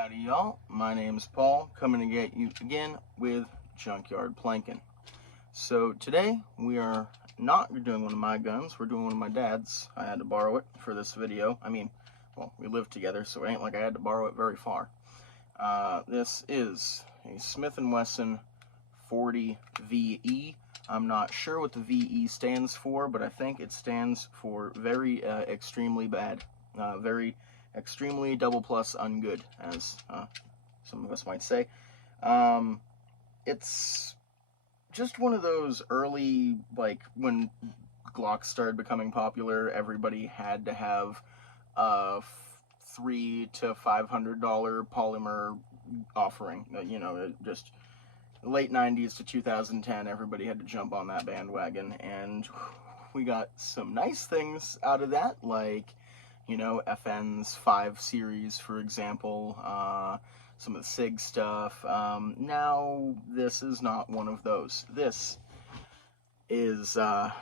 Howdy y'all, my name's Paul, coming to get you again with Junkyard Planking. So today we are not doing one of my guns, we're doing one of my dad's. I had to borrow it for this video. Well, we live together, so it ain't like I had to borrow it very far. This is a Smith & Wesson 40 VE. I'm not sure what the VE stands for, but I think it stands for very extremely bad. Very extremely double plus ungood, as some of us might say. It's just one of those early, like, when Glocks started becoming popular, everybody had to have a $300 to $500 polymer offering. Just late 90s to 2010, everybody had to jump on that bandwagon, and we got some nice things out of that, like, FN's 5 series, for example, some of the SIG stuff. Now, this is not one of those. This is, well,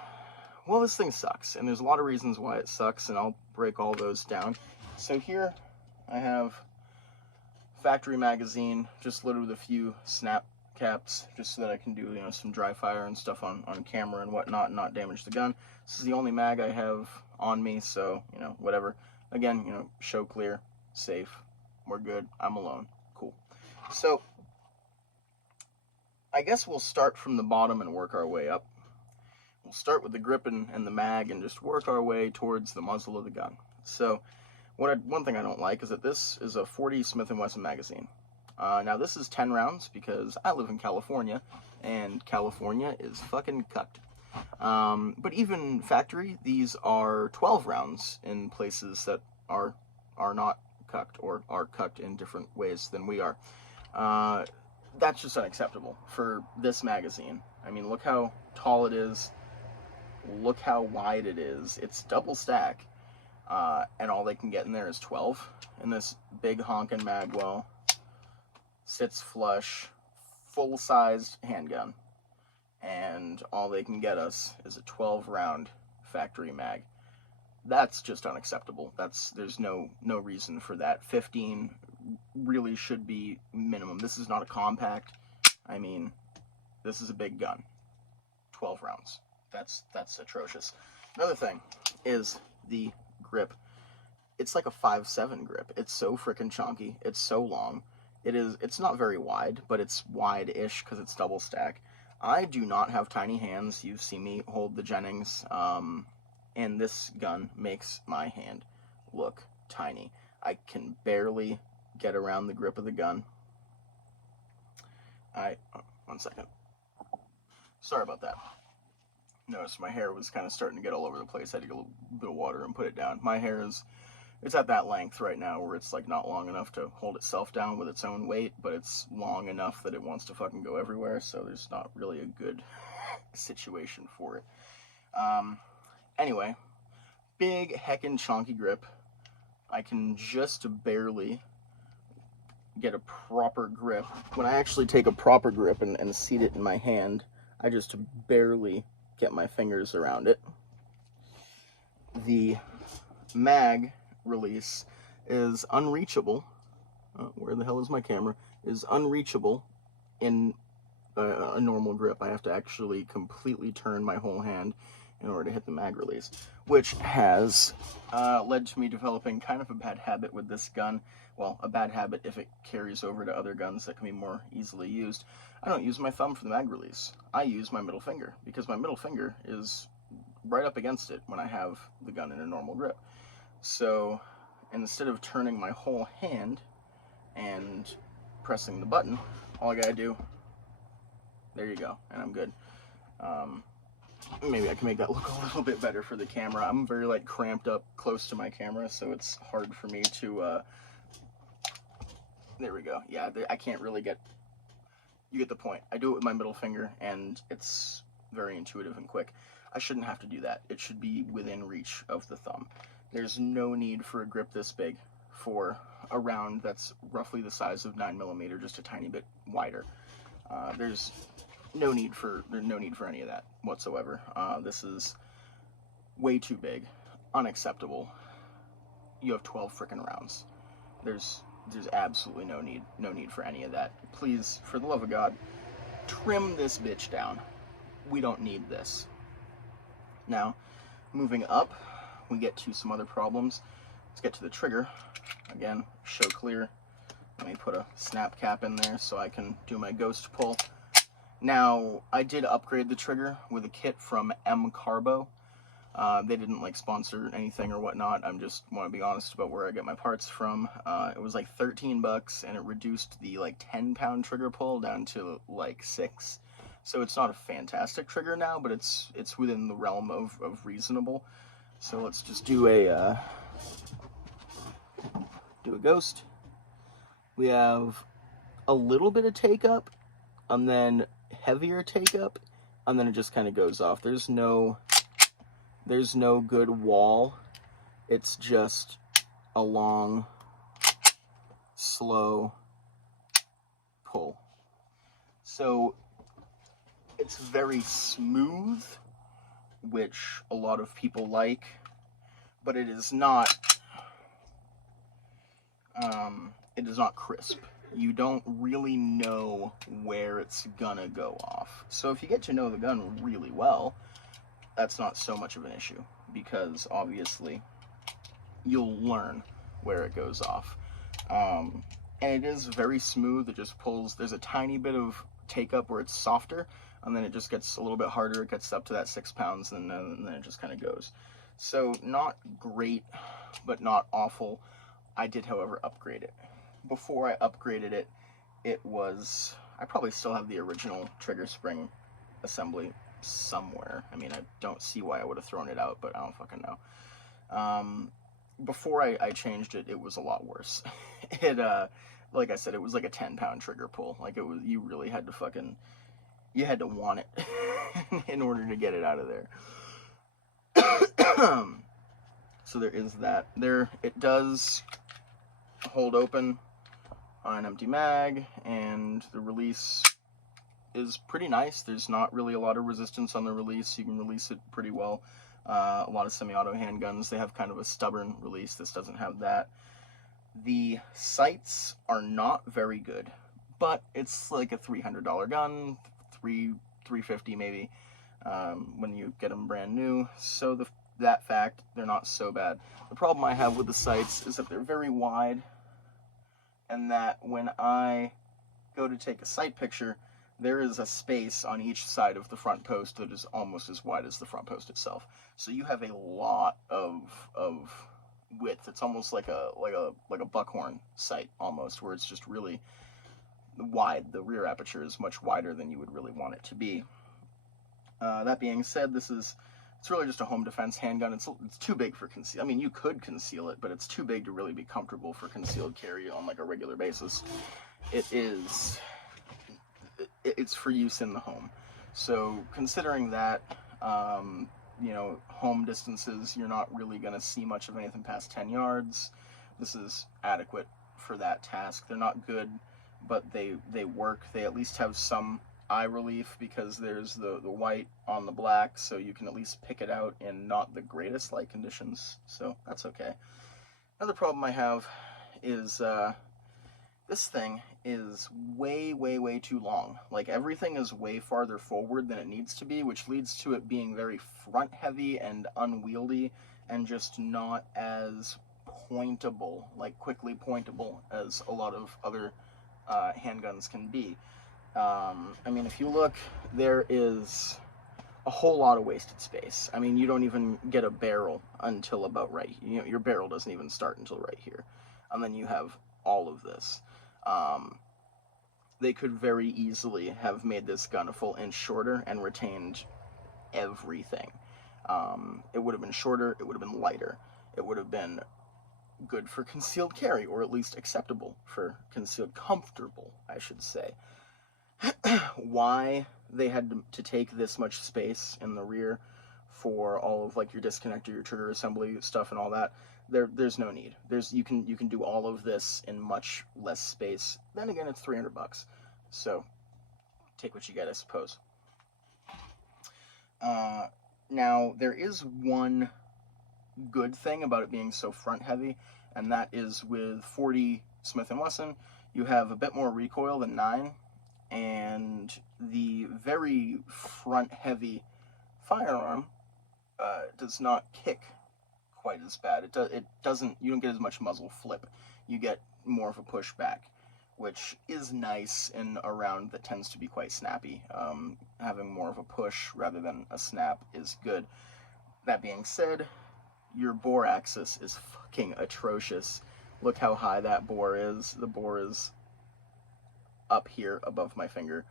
this thing sucks, and there's a lot of reasons why it sucks, and I'll break all those down. So here, I have factory magazine, just loaded with a few snap caps, just so that I can do, some dry fire and stuff on camera and whatnot, and not damage the gun. This is the only mag I have on me, so, whatever. Again, show clear, safe, we're good, I'm alone, cool. So, I guess we'll start from the bottom and work our way up. We'll start with the grip and the mag and just work our way towards the muzzle of the gun. So, one thing I don't like is that this is a 40 Smith & Wesson magazine. Now this is 10 rounds because I live in California, and California is fucking cucked. But even factory, these are 12 rounds in places that are not cucked, or are cucked in different ways than we are. That's just unacceptable for this magazine. I mean, look how tall it is, look how wide it is, it's double stack, and all they can get in there is 12, and this big honkin' magwell sits flush, full-sized handgun, and all they can get us is a 12-round factory mag. That's just unacceptable. There's no reason for that. 15 really should be minimum. This is not a compact. I mean, this is a big gun. 12 rounds. That's atrocious. Another thing is the grip. It's like a 5.7 grip. It's so freaking chunky. It's so long. It's not very wide, but it's wide-ish because it's double stack. I do not have tiny hands. You've seen me hold the Jennings, and this gun makes my hand look tiny. I can barely get around the grip of the gun. One second. Sorry about that. Notice my hair was kind of starting to get all over the place. I had to get a little bit of water and put it down. My hair it's at that length right now where it's like not long enough to hold itself down with its own weight, but it's long enough that it wants to fucking go everywhere, so there's not really a good situation for it. Anyway, big heckin' chonky grip. I can just barely get a proper grip. When I actually take a proper grip and seat it in my hand, I just barely get my fingers around it. The mag release is unreachable. Where the hell is my camera? Is unreachable in a normal grip. I have to actually completely turn my whole hand in order to hit the mag release, which has led to me developing kind of a bad habit with this gun. Well, a bad habit if it carries over to other guns that can be more easily used. I don't use my thumb for the mag release. I use my middle finger, because my middle finger is right up against it when I have the gun in a normal grip. So instead of turning my whole hand and pressing the button, all I gotta do, there you go, and I'm good. Maybe I can make that look a little bit better for the camera. I'm very cramped up close to my camera, so it's hard for me to, there we go. Yeah, I can't really you get the point. I do it with my middle finger, and it's very intuitive and quick. I shouldn't have to do that. It should be within reach of the thumb. There's no need for a grip this big for a round that's roughly the size of 9mm, just a tiny bit wider. There's no need for any of that whatsoever. This is way too big, unacceptable. You have 12 frickin' rounds. There's There's absolutely no need for any of that. Please, for the love of God, trim this bitch down. We don't need this. Now, moving up, we get to some other problems. Let's get to the trigger. Again, show clear. Let me put a snap cap in there so I can do my ghost pull. Now, I did upgrade the trigger with a kit from M Carbo. They didn't like sponsor anything or whatnot. I'm just want to be honest about where I get my parts from. It was like $13 and it reduced the like 10-pound trigger pull down to like 6. So it's not a fantastic trigger now, but it's within the realm of reasonable. So let's just do a ghost. We have a little bit of take up, and then heavier take up, and then it just kind of goes off. There's no good wall. It's just a long, slow pull. So it's very smooth, which a lot of people like, but it is not crisp. You don't really know where it's gonna go off. So if you get to know the gun really well, that's not so much of an issue, because obviously you'll learn where it goes off. And it is very smooth. It just pulls. There's a tiny bit of take up where it's softer, and then it just gets a little bit harder. It gets up to that 6 pounds, and then it just kind of goes. So not great, but not awful. I did, however, upgrade it. Before I upgraded it, I probably still have the original trigger spring assembly somewhere. I mean, I don't see why I would have thrown it out, but I don't fucking know. Before I changed it, it was a lot worse. It, like I said, it was like a 10-pound trigger pull. Like, it was, you really had to you had to want it in order to get it out of there. So there is that. It does hold open on an empty mag, and the release is pretty nice. There's not really a lot of resistance on the release. You can release it pretty well. A lot of semi-auto handguns, they have kind of a stubborn release. This doesn't have that. The sights are not very good, but it's like a $300 gun, $350 maybe, when you get them brand new. So that fact, they're not so bad. The problem I have with the sights is that they're very wide, and that when I go to take a sight picture, there is a space on each side of the front post that is almost as wide as the front post itself. So you have a lot of width. It's almost like a buckhorn sight almost, where it's just really wide. The rear aperture is much wider than you would really want it to be. That being said, it's really just a home defense handgun. It's too big for conceal. I mean, you could conceal it, but it's too big to really be comfortable for concealed carry on like a regular basis. It's for use in the home. So considering that, home distances, you're not really going to see much of anything past 10 yards. This is adequate for that task. They're not good, but they work. They at least have some eye relief, because there's the white on the black, so you can at least pick it out in not the greatest light conditions, so that's okay. Another problem I have is this thing is way too long. Like, everything is way farther forward than it needs to be, which leads to it being very front heavy and unwieldy, and just not as pointable, like quickly pointable, as a lot of other handguns can be. I mean, if you look, there is a whole lot of wasted space. I mean, you don't even get a barrel until about right. Your barrel doesn't even start until right here. And then you have all of this. They could very easily have made this gun a full inch shorter and retained everything. It would have been shorter, it would have been lighter. It would have been good for concealed carry, or at least acceptable for concealed, comfortable, I should say. Why they had to take this much space in the rear for all of like your disconnector, your trigger assembly stuff and all that, there's no need. You can do all of this in much less space. Then again, it's $300, so take what you get, I suppose. Now, there is one good thing about it being so front heavy, and that is with 40 Smith & Wesson, you have a bit more recoil than 9, and the very front-heavy firearm does not kick quite as bad. It doesn't. You don't get as much muzzle flip. You get more of a pushback, which is nice in a round that tends to be quite snappy. Having more of a push rather than a snap is good. That being said, your bore axis is fucking atrocious. Look how high that bore is. The bore is up here above my finger.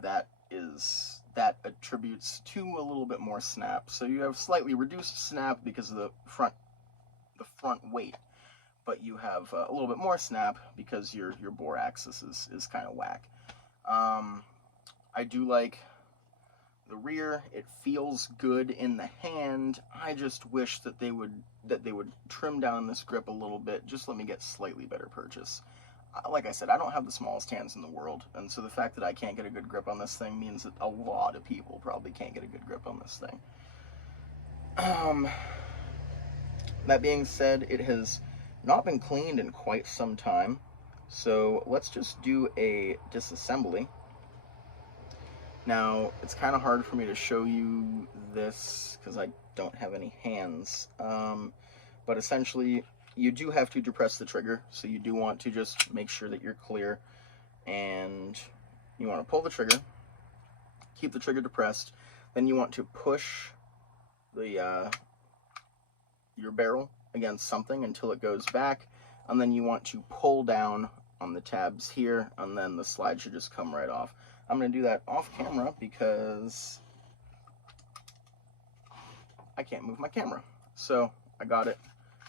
That attributes to a little bit more snap. So you have slightly reduced snap because of the front weight, but you have a little bit more snap because your bore axis is kind of whack. I do like the rear. It feels good in the hand. I just wish that they would trim down this grip a little bit. Just let me get slightly better purchase. Like I said, I don't have the smallest hands in the world, and so the fact that I can't get a good grip on this thing means that a lot of people probably can't get a good grip on this thing. That being said, it has not been cleaned in quite some time, so let's just do a disassembly. Now, it's kind of hard for me to show you this because I don't have any hands, but essentially you do have to depress the trigger, so you do want to just make sure that you're clear, and you want to pull the trigger, keep the trigger depressed, then you want to push the your barrel against something until it goes back, and then you want to pull down on the tabs here, and then the slide should just come right off. I'm going to do that off camera because I can't move my camera. So I got it,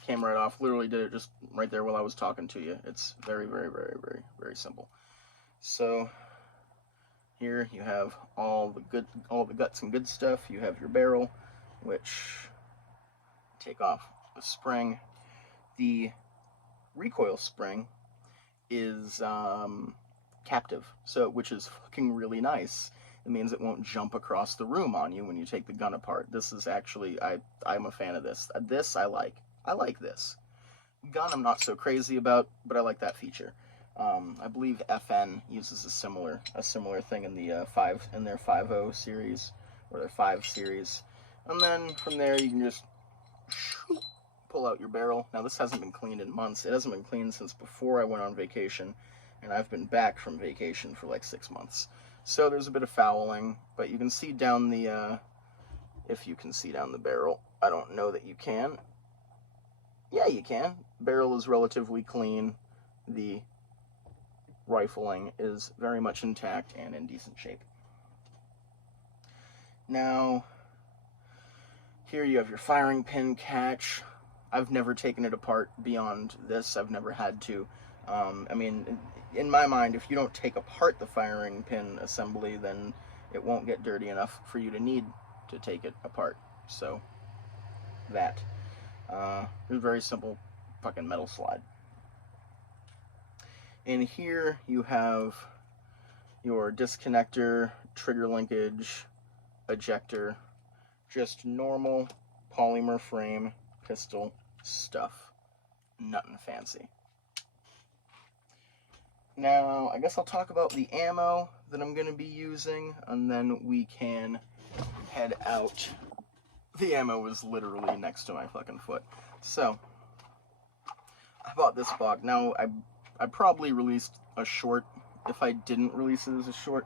came right off, literally did it just right there while I was talking to you. It's very, very, very, very, very simple. So here you have all the guts and good stuff. You have your barrel, which take off the spring. The recoil spring is captive, so which is fucking really nice. It means it won't jump across the room on you when you take the gun apart. This is actually, I'm a fan of this. This I like. I like this. Gun I'm not so crazy about, but I like that feature. I believe FN uses a similar thing in the their 5.0 series or their 5 series. And then from there you can just pull out your barrel. Now this hasn't been cleaned in months. It hasn't been cleaned since before I went on vacation, and I've been back from vacation for like 6 months. So there's a bit of fouling, but you can see down the, if you can see down the barrel. I don't know that you can. Yeah, you can. Barrel is relatively clean. The rifling is very much intact and in decent shape. Now, here you have your firing pin catch. I've never taken it apart beyond this. I've never had to. I mean, in my mind, if you don't take apart the firing pin assembly, then it won't get dirty enough for you to need to take it apart. So, that. It's a very simple fucking metal slide. In here, you have your disconnector, trigger linkage, ejector, just normal polymer frame pistol stuff. Nothing fancy. Now, I guess I'll talk about the ammo that I'm going to be using, and then we can head out. The ammo is literally next to my fucking foot. So, I bought this box. Now, I probably released a short. If I didn't release it as a short,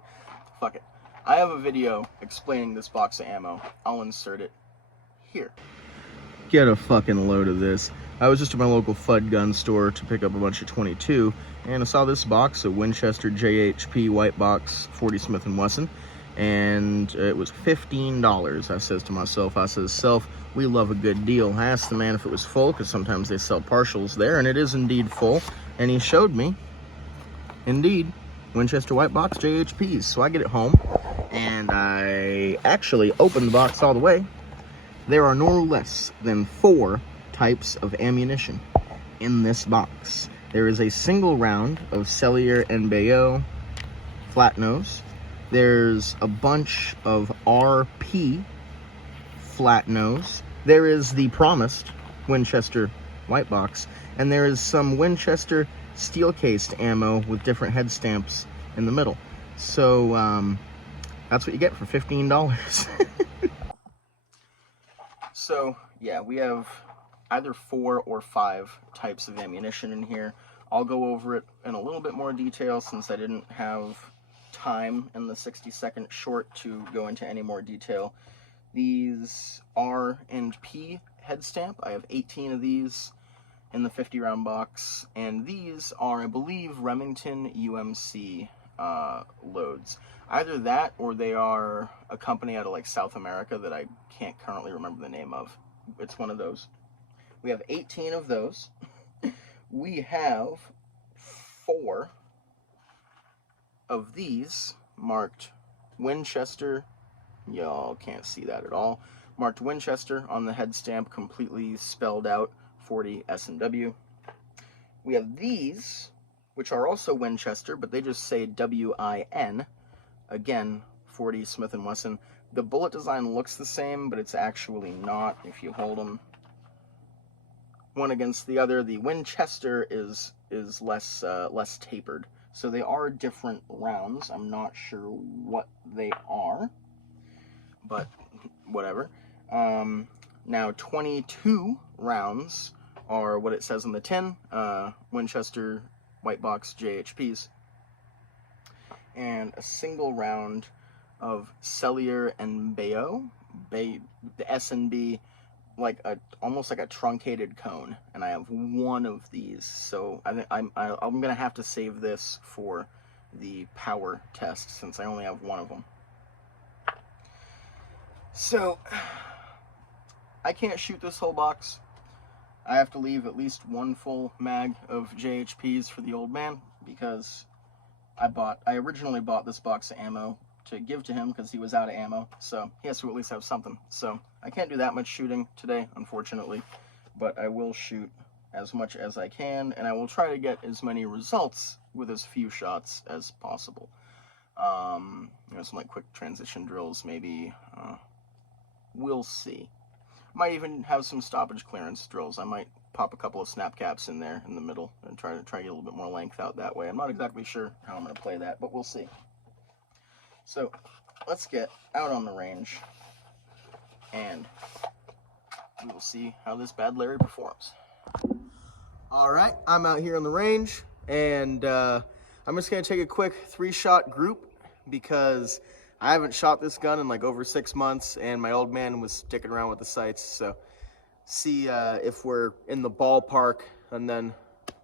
fuck it. I have a video explaining this box of ammo. I'll insert it here. Get a fucking load of this. I was just at my local Fudd gun store to pick up a bunch of 22, and I saw this box, a Winchester JHP white box 40 Smith & Wesson, and it was $15. I says to myself, self, we love a good deal. I asked the man if it was full, because sometimes they sell partials there, and it is indeed full, and he showed me, indeed, Winchester white box JHPs. So I get it home, and I actually open the box all the way. There are no less than 4 types of ammunition in this box. There is a single round of Cellier and Bayeux flat nose. There's a bunch of RP flat nose. There is the promised Winchester white box, And there is some Winchester steel-cased ammo with different head stamps in the middle. So that's what you get for $15. So yeah, we have either 4 or 5 types of ammunition in here. I'll go over it in a little bit more detail since I didn't have time in the 60-second short to go into any more detail. These R and P head stamp. I have 18 of these in the 50-round box, and these are, I believe, Remington UMC loads. Either that or they are a company out of like South America that I can't currently remember the name of. It's one of those. We have 18 of those. We have 4 of these marked Winchester. Y'all can't see that at all. Marked Winchester on the head stamp, completely spelled out 40 S&W. We have these, which are also Winchester, but they just say WIN. Again, 40 Smith & Wesson. The bullet design looks the same, but it's actually not. If you hold them one against the other, the Winchester is less tapered. So they are different rounds. I'm not sure what they are, but whatever. Now 22 rounds are what it says on the tin, Winchester white box JHPs, and a single round of Cellier and Bayeux, the S&B, like almost like a truncated cone, and I have 1 of these. So I'm gonna have to save this for the power test since I only have 1 of them. So I can't shoot this whole box. I have to leave at least 1 full mag of JHPs for the old man because I originally bought this box of ammo to give to him because he was out of ammo, so he has to at least have something. So I can't do that much shooting today, unfortunately, but I will shoot as much as I can, and I will try to get as many results with as few shots as possible. Some like quick transition drills, maybe. We'll see. Might even have some stoppage clearance drills. I might pop a couple of snap caps in there in the middle and try to get a little bit more length out that way. I'm not exactly sure how I'm going to play that, but we'll see. So let's get out on the range and we will see how this Bad Larry performs. All right, I'm out here on the range, and I'm just going to take a quick 3-shot group because I haven't shot this gun in like over 6 months, and my old man was sticking around with the sights, so see if we're in the ballpark, and then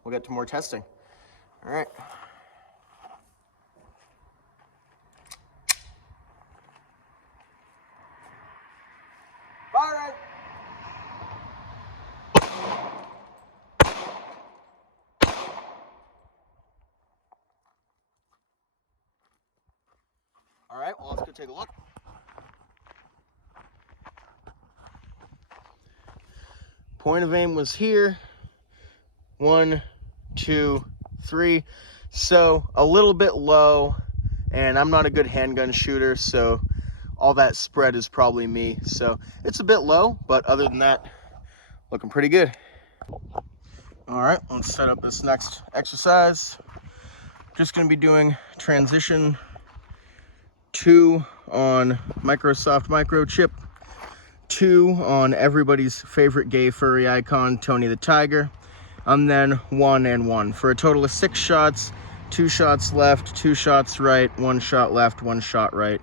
we'll get to more testing. All right. Fire it! All right, well, let's go take a look. Point of aim was here. 1, 2, 3. So a little bit low, and I'm not a good handgun shooter, so all that spread is probably me. So it's a bit low, but other than that, looking pretty good. All right, let's set up this next exercise. Just gonna be doing transition 2 on Microsoft Microchip, 2 on everybody's favorite gay furry icon, Tony the Tiger, and then 1 and 1 for a total of 6 shots. 2 shots left, 2 shots right, 1 shot left, 1 shot right.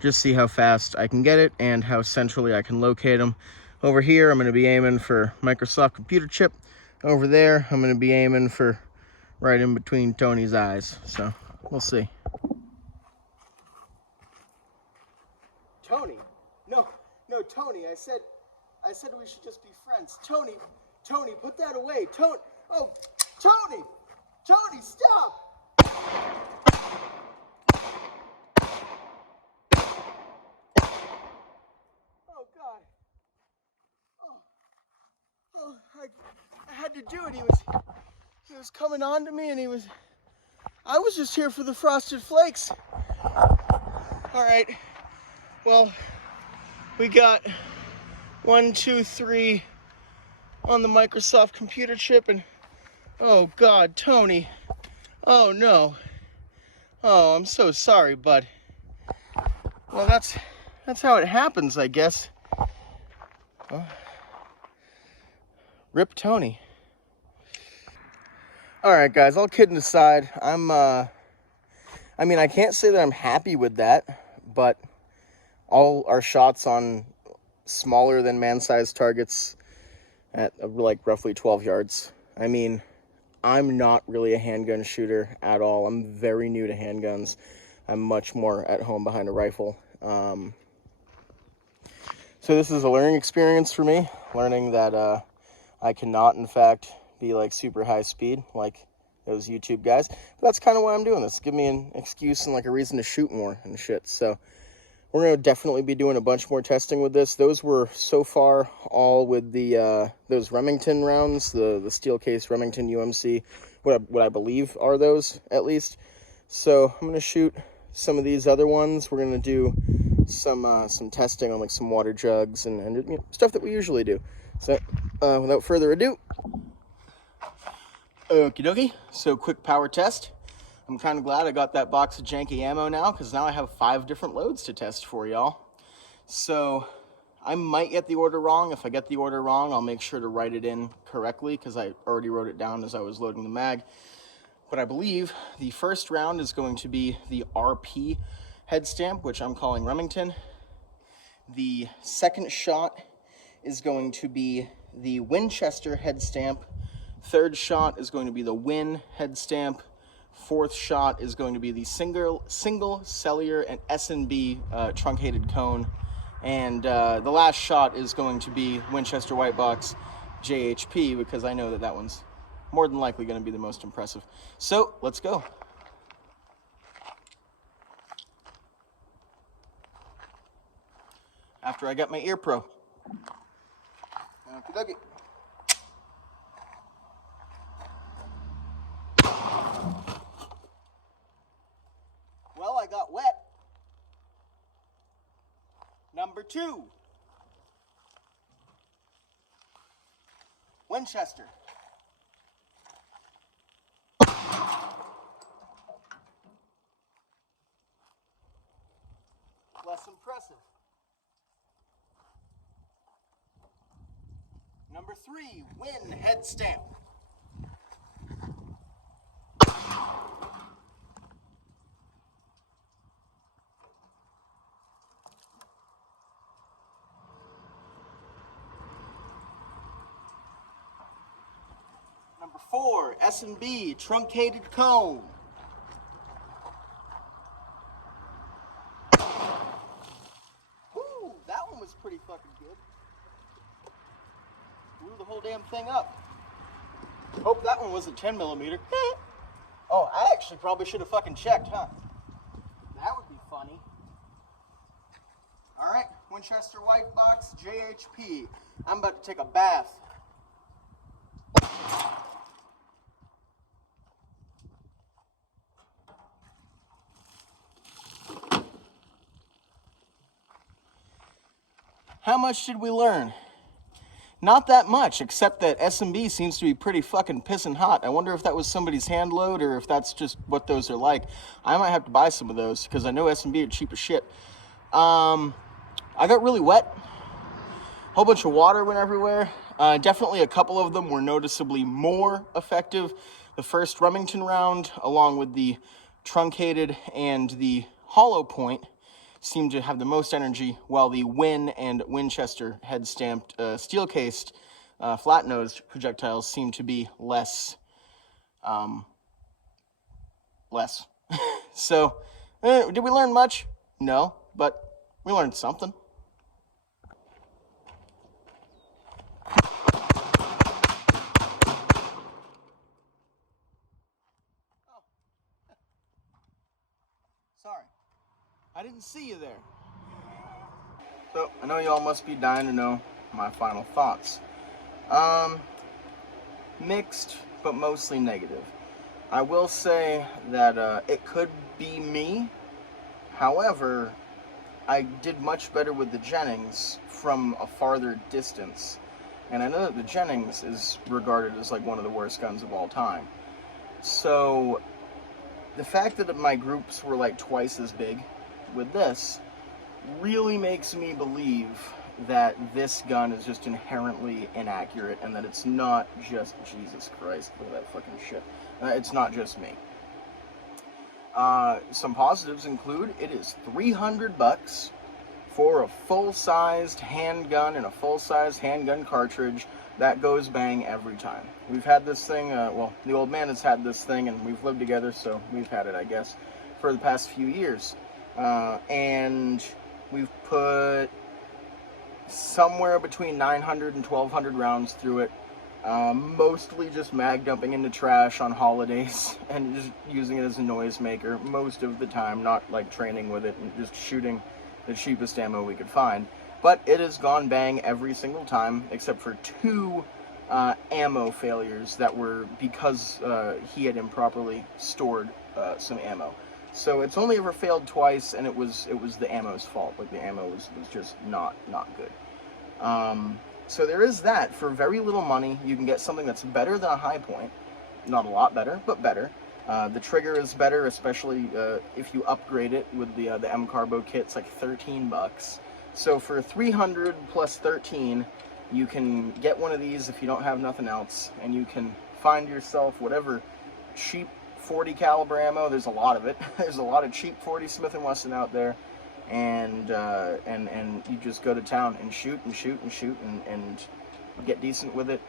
Just see how fast I can get it and how centrally I can locate them. Over here, I'm going to be aiming for Microsoft computer chip. Over there, I'm going to be aiming for right in between Tony's eyes. So we'll see. Tony, no, Tony. I said we should just be friends. Tony, put that away. Tony, stop! Oh God! Oh, I had to do it. He was coming on to me, and I was just here for the Frosted Flakes. All right. Well, we got 1, 2, 3 on the Microsoft computer chip, and Oh God, Tony. Oh no. Oh, I'm so sorry, bud. Well, that's how it happens, I guess. Rip Tony. All right, guys, all kidding aside, I mean, I can't say that I'm happy with that, but all our shots on smaller than man-sized targets at like roughly 12 yards. I mean, I'm not really a handgun shooter at all. I'm very new to handguns. I'm much more at home behind a rifle. So this is a learning experience for me, learning that I cannot, in fact, be like super high speed like those YouTube guys. But that's kind of why I'm doing this. Give me an excuse and like a reason to shoot more and shit. So we're going to definitely be doing a bunch more testing with this. Those were so far all with the those Remington rounds, the steel case Remington UMC, what I believe are those at least. So I'm going to shoot some of these other ones. We're going to do some testing on like some water jugs and you know, stuff that we usually do. So without further ado, okie dokie. So quick power test. I'm kind of glad I got that box of janky ammo now, because now I have 5 different loads to test for y'all. So I might get the order wrong. If I get the order wrong, I'll make sure to write it in correctly, because I already wrote it down as I was loading the mag. But I believe the first round is going to be the RP head stamp, which I'm calling Remington. The second shot is going to be the Winchester head stamp. Third shot is going to be the Win head stamp. Fourth shot is going to be the single cellular and S&B truncated cone. And the last shot is going to be Winchester White Box JHP, because I know that that one's more than likely going to be the most impressive. So let's go. After I got my ear pro. Okie dokie. Well, I got wet. Number 2. Winchester. Less impressive. Number 3, Win head stamp. Number 4, S&B truncated cone. Woo, that one was pretty fucking good. Blew the whole damn thing up. Hope that one wasn't 10 millimeter. Oh, I actually probably should have fucking checked, huh? That would be funny. All right, Winchester White Box JHP. I'm about to take a bath. How much did we learn? Not that much, except that S&B seems to be pretty fucking pissing hot. I wonder if that was somebody's hand load or if that's just what those are like. I might have to buy some of those, because I know S&B are cheap as shit. I got really wet. A whole bunch of water went everywhere. Definitely a couple of them were noticeably more effective. The first Remington round, along with the truncated and the hollow point, seemed to have the most energy, while the Win and Winchester head-stamped, steel-cased, flat-nosed projectiles seemed to be less. So, did we learn much? No, but we learned something. Sorry, I didn't see you there. So, I know y'all must be dying to know my final thoughts. Mixed, but mostly negative. I will say that it could be me. However, I did much better with the Jennings from a farther distance. And I know that the Jennings is regarded as like one of the worst guns of all time. So the fact that my groups were like twice as big with this really makes me believe that this gun is just inherently inaccurate, and that it's not just, Jesus Christ, look at that fucking shit. It's not just me. Some positives include it is $300 for a full-sized handgun and a full-sized handgun cartridge that goes bang every time. We've had this thing, well, the old man has had this thing, and we've lived together, so we've had it, I guess, for the past few years. And we've put somewhere between 900 and 1,200 rounds through it. Mostly just mag dumping into trash on holidays and just using it as a noisemaker most of the time, not like training with it and just shooting the cheapest ammo we could find. But it has gone bang every single time, except for 2 ammo failures that were because he had improperly stored some ammo. So it's only ever failed twice, and it was the ammo's fault. Like, the ammo was just not good. So there is that. For very little money, you can get something that's better than a High Point. Not a lot better, but better. The trigger is better, especially if you upgrade it with the M-Carbo kit. It's like $13. So for 300 plus 13, you can get one of these if you don't have nothing else, and you can find yourself whatever cheap 40 caliber ammo. There's a lot of it. There's a lot of cheap 40 Smith & Wesson out there, and you just go to town and shoot and shoot and shoot and get decent with it.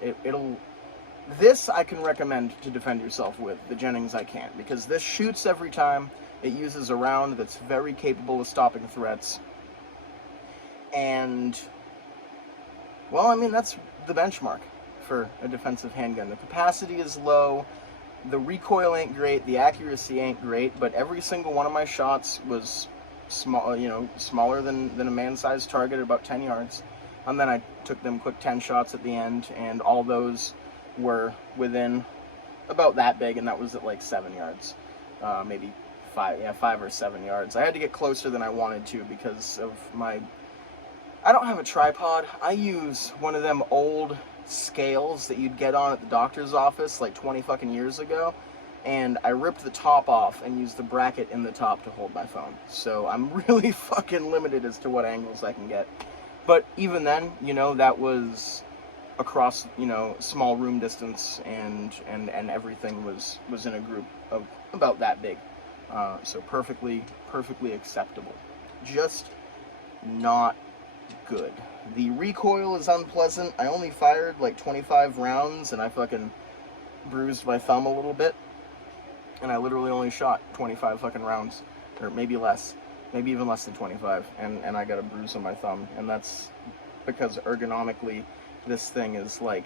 This I can recommend to defend yourself with. The Jennings I can't, because this shoots every time. It uses a round that's very capable of stopping threats. And, well, I mean, that's the benchmark for a defensive handgun. The capacity is low, the recoil ain't great, the accuracy ain't great, but every single one of my shots was small, smaller than a man-sized target at about 10 yards. And then I took them quick 10 shots at the end, and all those were within about that big, and that was at like 7 yards, maybe 5 or 7 yards. I had to get closer than I wanted to because of I don't have a tripod. I use one of them old scales that you'd get on at the doctor's office like 20 fucking years ago, and I ripped the top off and used the bracket in the top to hold my phone. So I'm really fucking limited as to what angles I can get. But even then, that was across, small room distance, and everything was in a group of about that big. So perfectly acceptable. Just not good. The recoil is unpleasant. I only fired like 25 rounds, and I fucking bruised my thumb a little bit. And I literally only shot 25 fucking rounds, or maybe less, maybe even less than 25, and I got a bruise on my thumb. And that's because ergonomically, this thing is like,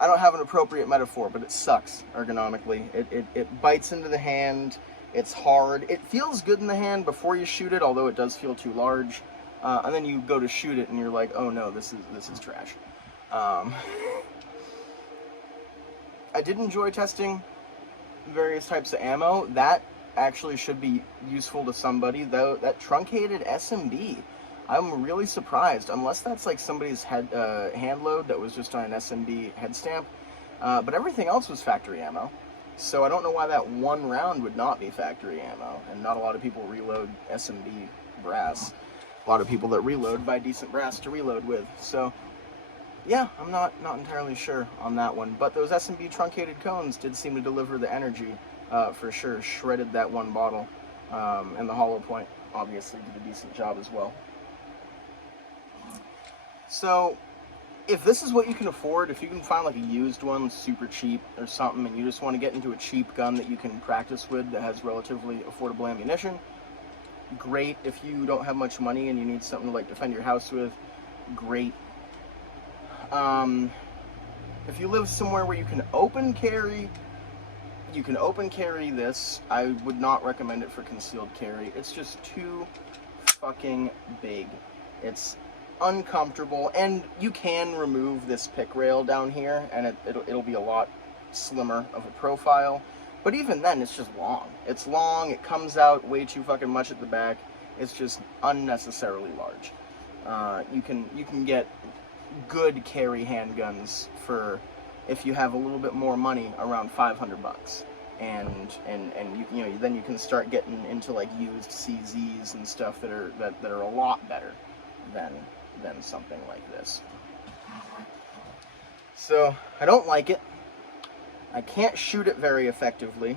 I don't have an appropriate metaphor, but it sucks ergonomically. It bites into the hand. It's hard. It feels good in the hand before you shoot it, although it does feel too large. And then you go to shoot it, and you're like, oh no, this is trash. I did enjoy testing various types of ammo. That actually should be useful to somebody, though. That truncated SMB, I'm really surprised, unless that's like somebody's hand load that was just on an SMB head stamp. But everything else was factory ammo. So I don't know why that one round would not be factory ammo, and not a lot of people reload SMB brass. A lot of people that reload buy decent brass to reload with. So yeah, I'm not entirely sure on that one. But those SMB truncated cones did seem to deliver the energy, for sure. Shredded that one bottle, and the hollow point obviously did a decent job as well. So if this is what you can afford, if you can find like a used one super cheap or something, and you just want to get into a cheap gun that you can practice with that has relatively affordable ammunition, great. If you don't have much money and you need something to like defend your house with, great. If you live somewhere where you can open carry this. I would not recommend it for concealed carry. It's just too fucking big. It's uncomfortable, and you can remove this pick rail down here, and it'll be a lot slimmer of a profile. But even then, it's just long. It's long. It comes out way too fucking much at the back. It's just unnecessarily large. You can get good carry handguns for, if you have a little bit more money, around $500, and then you can start getting into like used CZs and stuff that are a lot better than something like this. So I don't like it. I can't shoot it very effectively.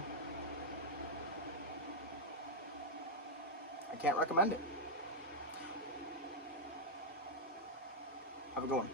I can't recommend it. Have a good one.